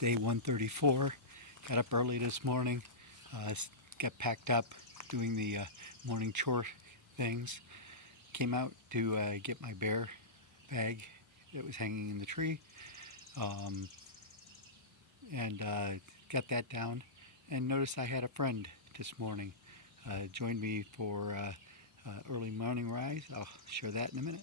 day 134. Got up early this morning, got packed up doing the morning chore things. Came out to get my bear bag that was hanging in the tree, and got that down, and noticed I had a friend this morning joined me for early morning rise. I'll share that in a minute.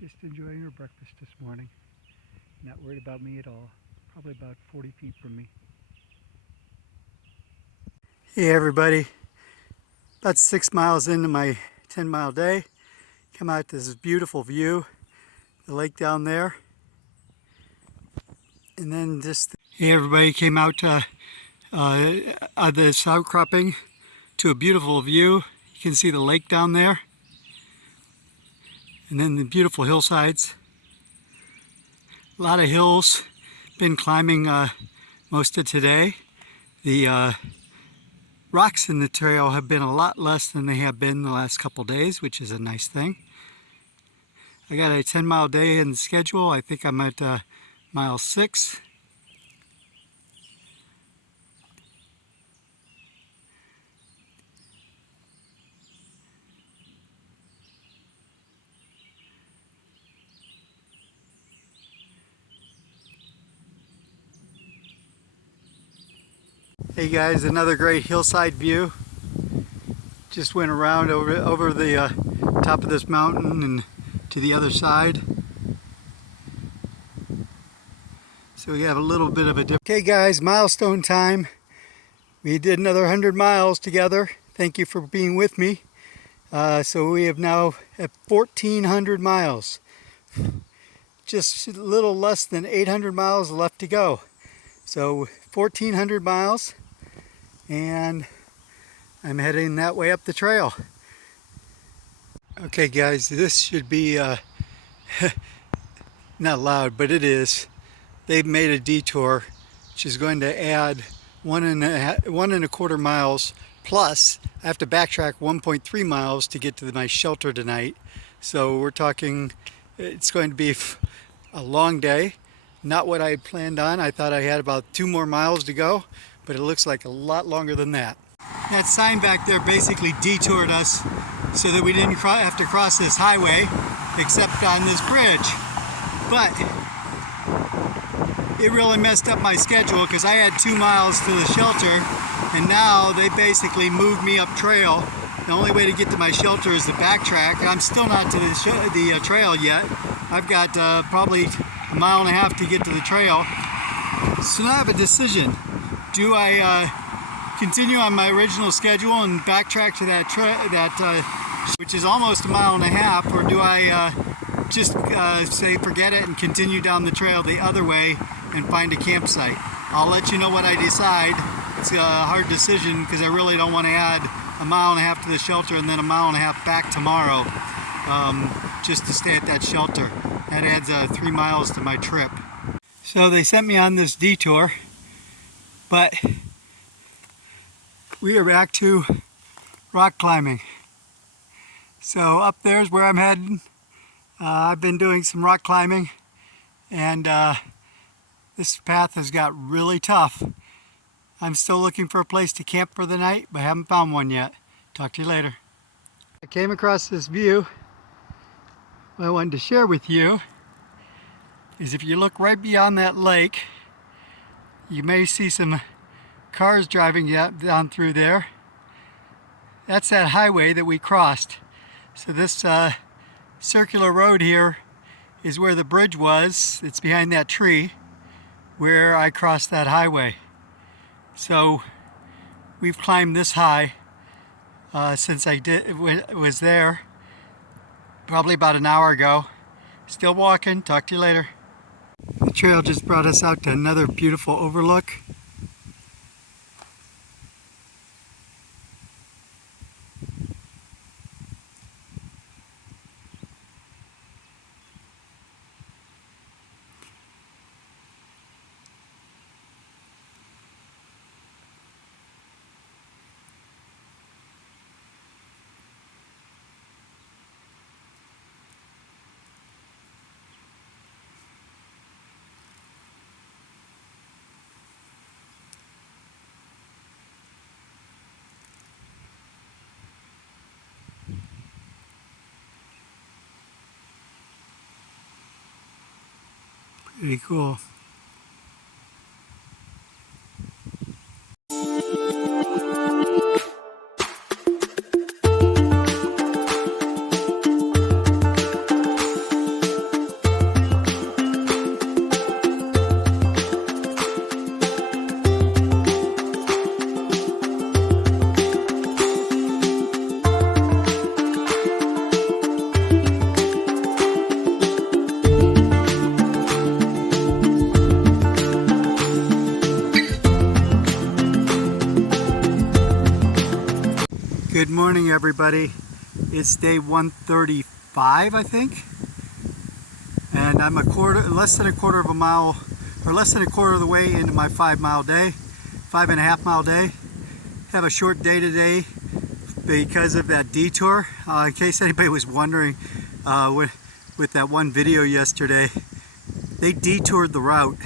Just enjoying her breakfast this morning. Not worried about me at all. Probably about 40 feet from me. Hey everybody. About 6 miles into my 10-mile day. Come out to this beautiful view. The lake down there. And then just... Hey everybody, came out this outcropping to a beautiful view. You can see the lake down there. And then the beautiful hillsides. A lot of hills. Been climbing most of today. The rocks in the trail have been a lot less than they have been the last couple days, which is a nice thing. I got a 10-mile day in the schedule. I think I'm at mile 6. Hey guys, another great hillside view. Just went around over the top of this mountain and to the other side. So we have a little bit of a different... Okay guys, milestone time. We did another 100 miles together. Thank you for being with me. So we have now at 1,400 miles. Just a little less than 800 miles left to go. So 1,400 miles, and I'm heading that way up the trail. Okay guys, this should be not loud, but it is. They've made a detour which is going to add 1.25 miles, plus I have to backtrack 1.3 miles to get to my shelter tonight. So we're talking, it's going to be a long day. Not what I had planned on. I thought I had about 2 more miles to go, but it looks like a lot longer than that. That sign back there basically detoured us so that we didn't have to cross this highway except on this bridge. But it really messed up my schedule because I had 2 miles to the shelter, and now they basically moved me up trail. The only way to get to my shelter is to backtrack. I'm still not to the trail yet. I've got probably 1.5 miles to get to the trail. So now I have a decision. Do I continue on my original schedule and backtrack to that which is almost 1.5 miles, or do I just say forget it and continue down the trail the other way and find a campsite? I'll let you know what I decide. It's a hard decision because I really don't want to add 1.5 miles to the shelter and then 1.5 miles back tomorrow just to stay at that shelter. That adds 3 miles to my trip. So they sent me on this detour, but we are back to rock climbing. So up there's where I'm heading. I've been doing some rock climbing, and this path has got really tough. I'm still looking for a place to camp for the night, but I haven't found one yet. Talk to you later. I came across this view. What I wanted to share with you is if you look right beyond that lake, you may see some cars driving down through there. That's that highway that we crossed. So this circular road here is where the bridge was. It's behind that tree where I crossed that highway. So we've climbed this high since I was there. Probably about an hour ago. Still walking. Talk to you later. The trail just brought us out to another beautiful overlook. Pretty cool. Good morning, everybody. It's day 135, I think, and I'm less than a quarter of a mile, or less than a quarter of the way into my 5.5 mile day. Have a short day today because of that detour. In case anybody was wondering, with that one video yesterday, they detoured the route,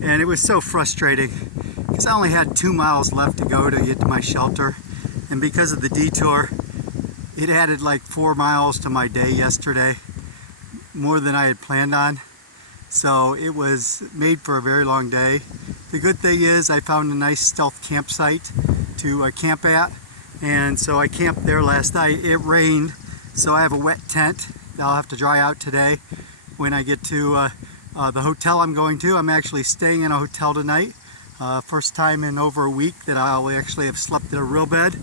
and it was so frustrating because I only had 2 miles left to go to get to my shelter. And because of the detour, it added like 4 miles to my day yesterday, more than I had planned on. So it was made for a very long day. The good thing is I found a nice stealth campsite to camp at, and so I camped there last night. It rained, so I have a wet tent that I'll have to dry out today when I get to the hotel I'm going to. I'm actually staying in a hotel tonight. First time in over a week that I'll actually have slept in a real bed.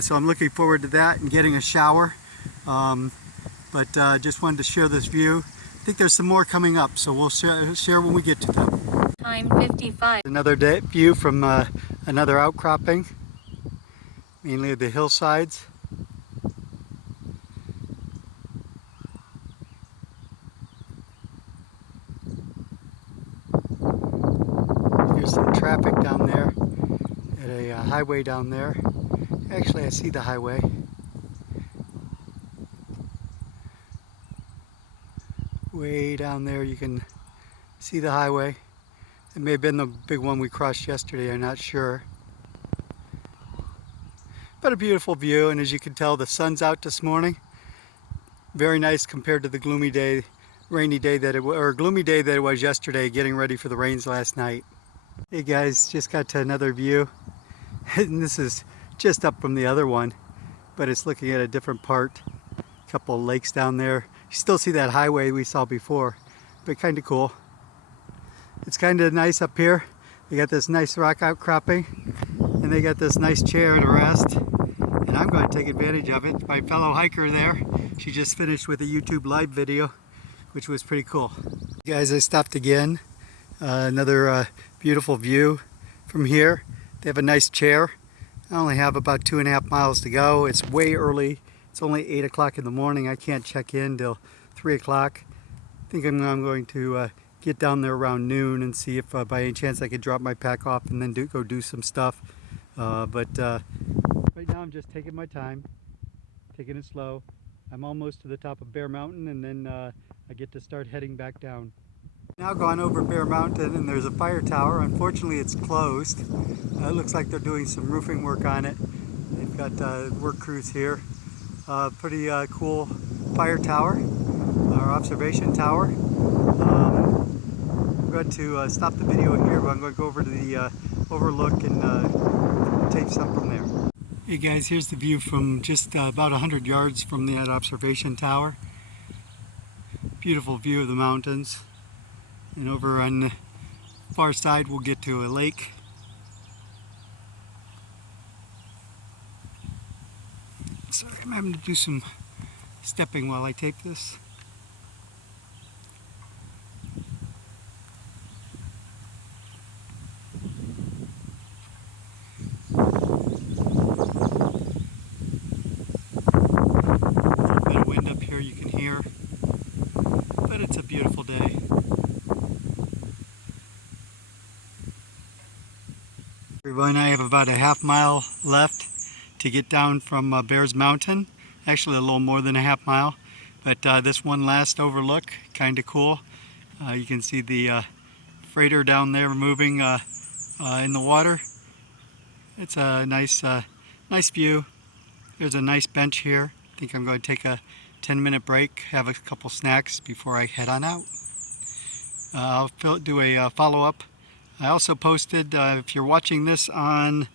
So I'm looking forward to that and getting a shower. Just wanted to share this view. I think there's some more coming up, so we'll share when we get to them. Time 55. Another view from another outcropping, mainly the hillsides. There's some traffic down there at a highway down there. Actually, I see the highway. Way down there you can see the highway. It may have been the big one we crossed yesterday, I'm not sure. But a beautiful view, and as you can tell, the sun's out this morning. Very nice compared to the gloomy day, rainy day that it was, or gloomy day that it was yesterday, getting ready for the rains last night. Hey guys, just got to another view, and this is just up from the other one, but it's looking at a different part. A couple of lakes down there. You still see that highway we saw before, but kind of cool. It's kind of nice up here. They got this nice rock outcropping, and they got this nice chair to rest, and I'm going to take advantage of it. My fellow hiker there, she just finished with a YouTube live video, which was pretty cool. Guys, I stopped again. Another beautiful view from here. They have a nice chair. I only have about 2.5 miles to go. It's way early. It's only 8 o'clock in the morning. I can't check in till 3 o'clock. I think I'm going to get down there around noon and see if by any chance I could drop my pack off and then go do some stuff. Right now I'm just taking my time, taking it slow. I'm almost to the top of Bear Mountain, and then I get to start heading back down. Now gone over Bear Mountain, and there's a fire tower. Unfortunately, it's closed. It looks like they're doing some roofing work on it. They've got work crews here. Pretty cool fire tower, or observation tower. I'm going to stop the video here, but I'm going to go over to the overlook and tape some from there. Hey guys, here's the view from just about 100 yards from that observation tower. Beautiful view of the mountains. And over on the far side we'll get to a lake. Sorry, I'm having to do some stepping while I tape this. A bit of wind up here you can hear, but it's a beautiful day. Everyone, I have about a half mile left to get down from Bears Mountain. Actually a little more than a half mile, but this one last overlook, kind of cool. You can see the freighter down there moving in the water. It's a nice view. There's a nice bench here. I think I'm going to take a 10-minute break, have a couple snacks before I head on out. do a follow-up. I also posted, if you're watching this on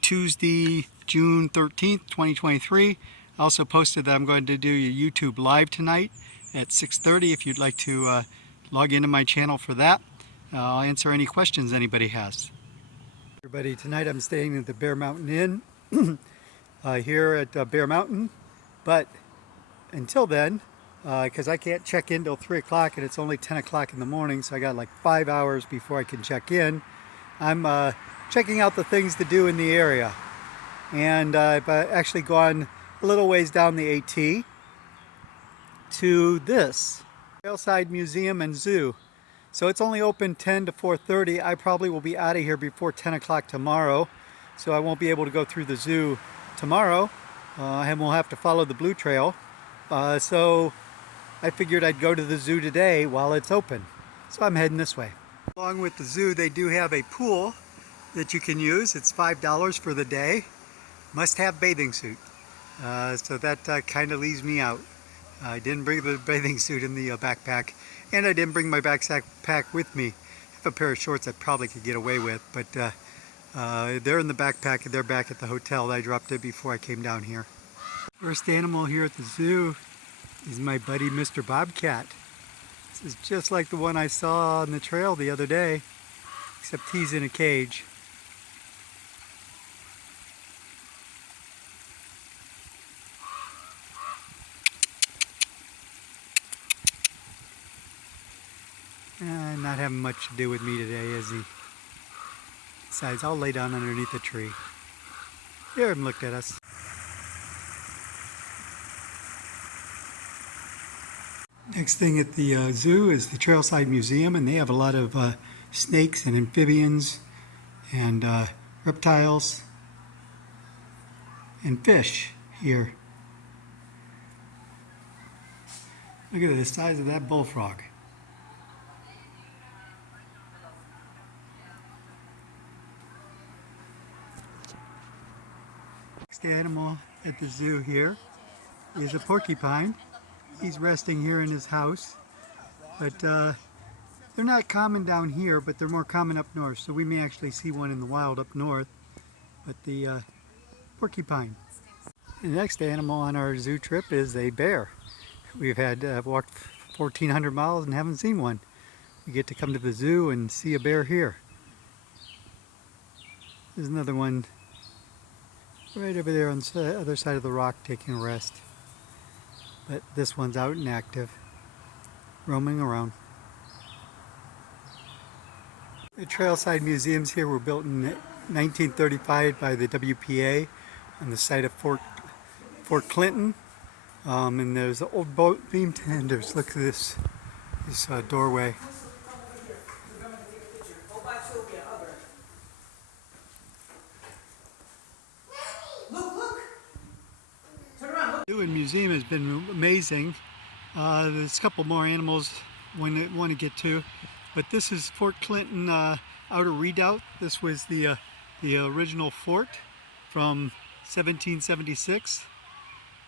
Tuesday, June 13th, 2023, I also posted that I'm going to do a YouTube live tonight at 6:30 if you'd like to log into my channel for that. I'll answer any questions anybody has. Everybody, tonight I'm staying at the Bear Mountain Inn here at Bear Mountain, but until then, because I can't check in till 3 o'clock and it's only 10 o'clock in the morning, so I got like 5 hours before I can check in. I'm checking out the things to do in the area, and I've actually gone a little ways down the AT to this Trailside Museum and Zoo. So it's only open 10 to 4:30. I probably will be out of here before 10 o'clock tomorrow, so I won't be able to go through the zoo tomorrow, and we'll have to follow the Blue Trail. So I figured I'd go to the zoo today while it's open. So I'm heading this way. Along with the zoo, they do have a pool that you can use. It's $5 for the day. Must have bathing suit. So that kind of leaves me out. I didn't bring the bathing suit in the backpack, and I didn't bring my backpack with me. I have a pair of shorts I probably could get away with, but they're in the backpack and they're back at the hotel. I dropped it before I came down here. First animal here at the zoo is my buddy Mr. Bobcat. This is just like the one I saw on the trail the other day, except he's in a cage. Not having much to do with me today, is he? Besides, I'll lay down underneath a tree. There, him looked at us. Next thing at the zoo is the Trailside Museum, and they have a lot of snakes and amphibians and reptiles and fish here. Look at the size of that bullfrog. Next animal at the zoo here is a porcupine. He's resting here in his house, but they're not common down here, but they're more common up north, so we may actually see one in the wild up north. But the porcupine. The next animal on our zoo trip is a bear. We've walked 1,400 miles and haven't seen one. We get to come to the zoo and see a bear here. There's another one right over there on the other side of the rock taking a rest. But this one's out and active, roaming around. The Trailside Museums here were built in 1935 by the WPA on the site of Fort Clinton. And there's the old boat beam tenders. Look at this doorway. The zoo and museum has been amazing. There's a couple more animals we want to get to, but this is Fort Clinton Outer Redoubt. This was the original fort from 1776,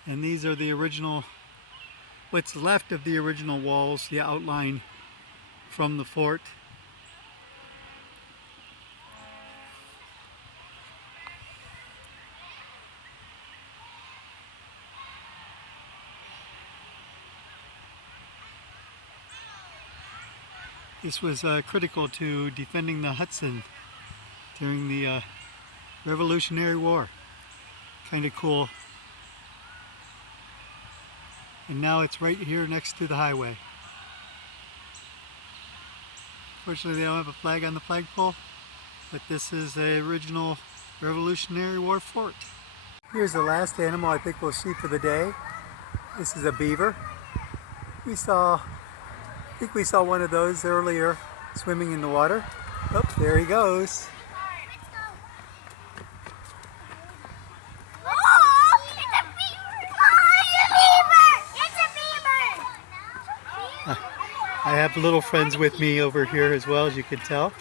and these are the original, what's left of the original walls, the outline from the fort. This was critical to defending the Hudson during the Revolutionary War. Kind of cool. And now it's right here next to the highway. Fortunately, they don't have a flag on the flagpole, but this is the original Revolutionary War fort. Here's the last animal I think we'll see for the day. This is a beaver. I think we saw one of those earlier swimming in the water. Oh, there he goes. Oh, it's a beaver! Oh, it's a beaver! It's a beaver! I have little friends with me over here as well, as you can tell.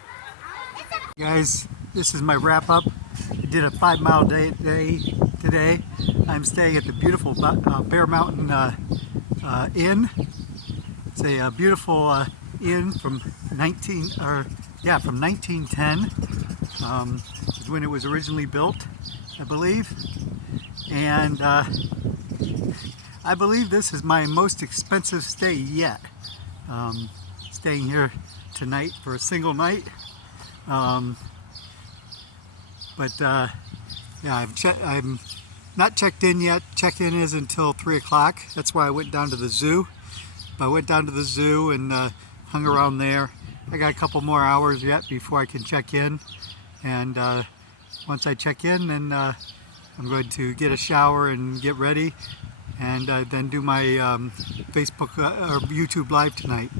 Guys, this is my wrap up. I did a 5-mile day today. I'm staying at the beautiful Bear Mountain Inn. It's a beautiful inn from from 1910 is when it was originally built, I believe. And I believe this is my most expensive stay yet. Staying here tonight for a single night. Yeah, I'm not checked in yet. Check-in is until 3 o'clock. That's why I went down to the zoo. I went down to the zoo and hung around there. I got a couple more hours yet before I can check in. And once I check in, then I'm going to get a shower and get ready, and then do my Facebook or YouTube Live tonight.